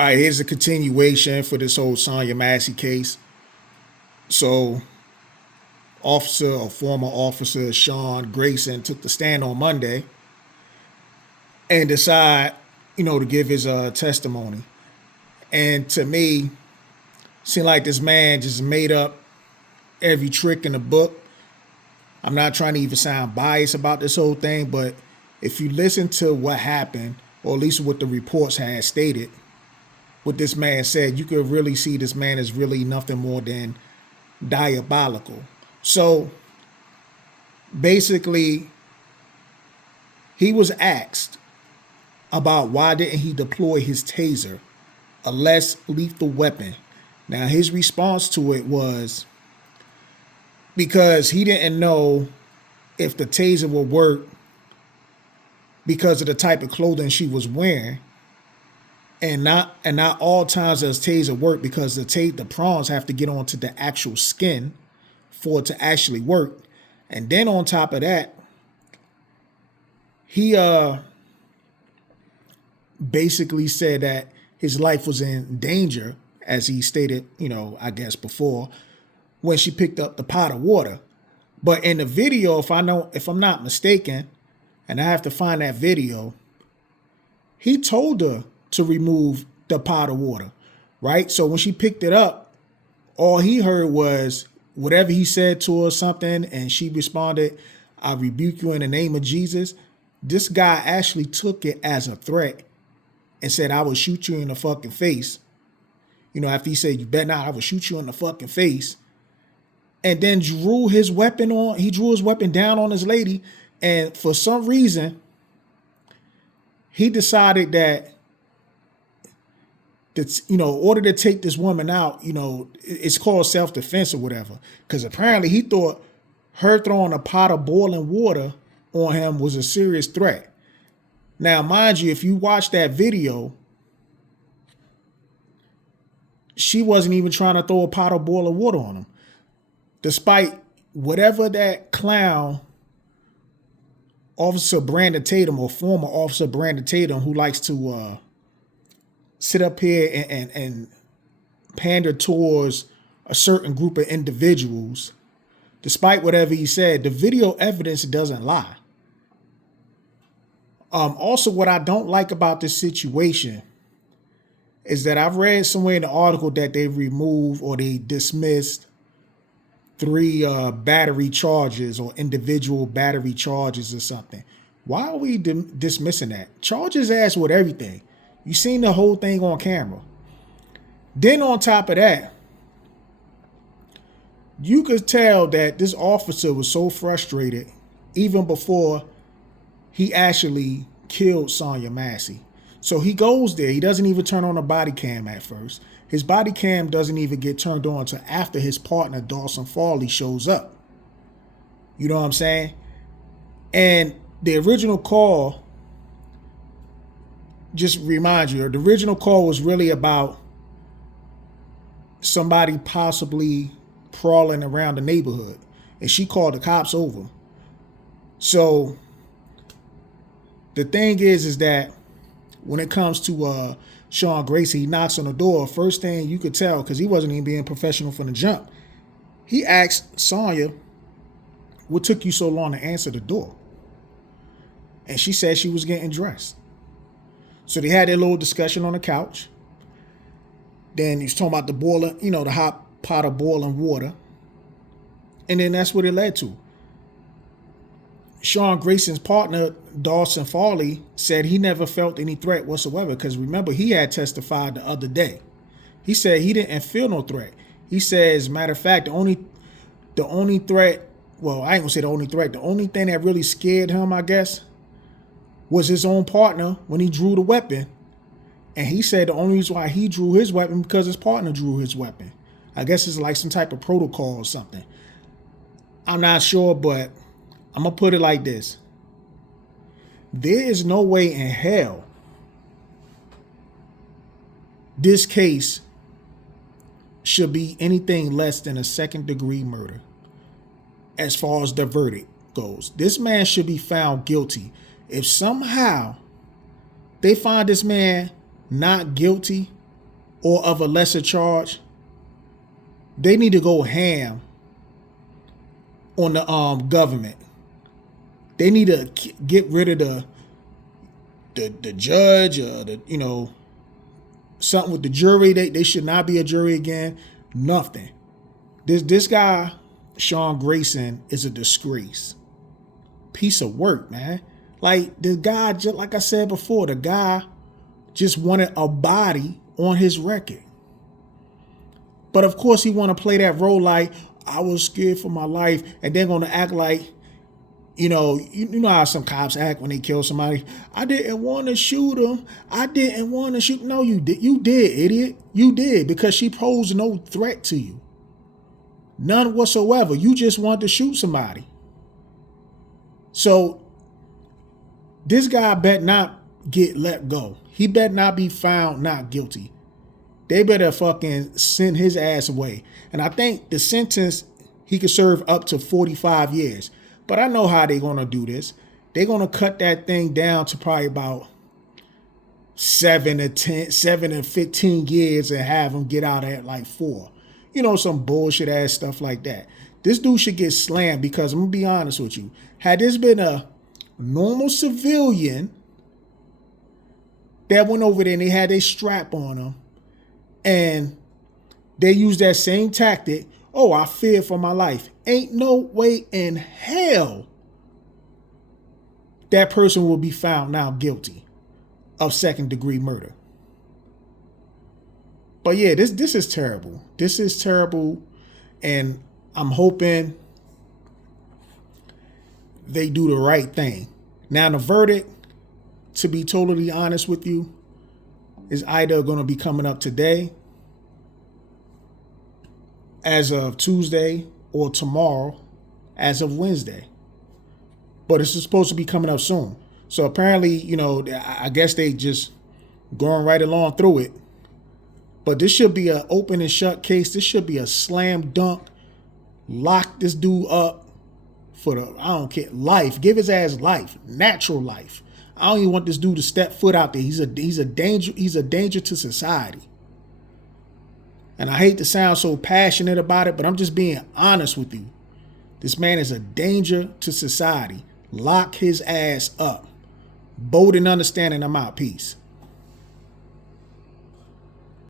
All right, here's a continuation for this whole Sonya Massey case. So, officer or former officer Sean Grayson took the stand on Monday and decided, to give his testimony. And to me, seemed like this man just made up every trick in the book. I'm not trying to even sound biased about this whole thing, but if you listen to what happened, or at least what the reports had stated, what this man said, you could really see this man is really nothing more than diabolical. So basically, he was asked about why didn't he deploy his taser, a less lethal weapon. Now, his response to it was because he didn't know if the taser would work because of the type of clothing she was wearing. And not all times does taser work because the prongs have to get onto the actual skin for it to actually work. And then on top of that, he basically said that his life was in danger, as he stated, I guess before, when she picked up the pot of water. But in the video, if I'm not mistaken, and I have to find that video, he told her to remove the pot of water, right? So when she picked it up, all he heard was whatever he said to her, something, and she responded, "I rebuke you in the name of Jesus." This guy actually took it as a threat and said, "I will shoot you in the fucking face." After he said, "You bet not, I will shoot you in the fucking face." And then drew his weapon down on his lady. And for some reason, he decided that, in order to take this woman out, it's called self-defense or whatever. Because apparently he thought her throwing a pot of boiling water on him was a serious threat. Now, mind you, if you watch that video, she wasn't even trying to throw a pot of boiling water on him. Despite whatever that clown, Officer Brandon Tatum, or former Officer Brandon Tatum, who likes to sit up here and pander towards a certain group of individuals, despite whatever he said, the video evidence doesn't lie. Also, what I don't like about this situation is that I've read somewhere in the article that they removed or they dismissed 3 battery charges or individual battery charges or something. Why are we dismissing that? Charge his ass with everything. You seen the whole thing on camera. Then on top of that, you could tell that this officer was so frustrated even before he actually killed Sonya Massey. So he goes there. He doesn't even turn on a body cam at first. His body cam doesn't even get turned on until after his partner, Dawson Farley, shows up. You know what I'm saying? And the original call, just remind you, the original call was really about somebody possibly crawling around the neighborhood. And she called the cops over. So the thing is that when it comes to Sean Grayson, he knocks on the door. First thing you could tell, because he wasn't even being professional from the jump, he asked Sonya, "What took you so long to answer the door?" And she said she was getting dressed. So they had their little discussion on the couch. Then he was talking about the boiler, the hot pot of boiling water. And then that's what it led to. Sean Grayson's partner, Dawson Farley, said he never felt any threat whatsoever because remember, he had testified the other day. He said he didn't feel no threat. He says, matter of fact, the only threat, well, I ain't gonna say the only threat, the only thing that really scared him, I guess, was his own partner when he drew the weapon. And he said the only reason why he drew his weapon because his partner drew his weapon. I guess it's like some type of protocol or something. I'm not sure, but I'm going to put it like this. There is no way in hell this case should be anything less than a second-degree murder as far as the verdict goes. This man should be found guilty. If somehow they find this man not guilty or of a lesser charge, they need to go ham on the government. They need to get rid of the judge or something with the jury. They should not be a jury again. Nothing. This guy, Sean Grayson, is a disgrace. Piece of work, man. Like the guy, just like I said before, the guy just wanted a body on his record. But of course he want to play that role like I was scared for my life, and they're gonna act like, you know how some cops act when they kill somebody. I didn't want to shoot him. I didn't want to shoot. No, you did. You did, idiot. You did, because she posed no threat to you. None whatsoever. You just wanted to shoot somebody. So this guy better not get let go. He better not be found not guilty. They better fucking send his ass away. And I think the sentence, he could serve up to 45 years. But I know how they're going to do this. They're going to cut that thing down to probably about 7 to 15 years and have him get out at like 4. Some bullshit ass stuff like that. This dude should get slammed, because I'm going to be honest with you. Had this been a normal civilian that went over there and they had their strap on them, and they used that same tactic, oh, I fear for my life. Ain't no way in hell that person will be found now guilty of second-degree murder. But yeah, this is terrible. This is terrible, and I'm hoping they do the right thing. Now, the verdict, to be totally honest with you, is either going to be coming up today, as of Tuesday, or tomorrow, as of Wednesday. But it's supposed to be coming up soon. So apparently, I guess they just going right along through it. But this should be an open and shut case. This should be a slam dunk. Lock this dude up for I don't care, life. Give his ass life, natural life. I don't even want this dude to step foot out there. He's a danger. He's a danger to society. And I hate to sound so passionate about it, but I'm just being honest with you. This man is a danger to society. Lock his ass up. Bold and understanding. I'm out. Peace.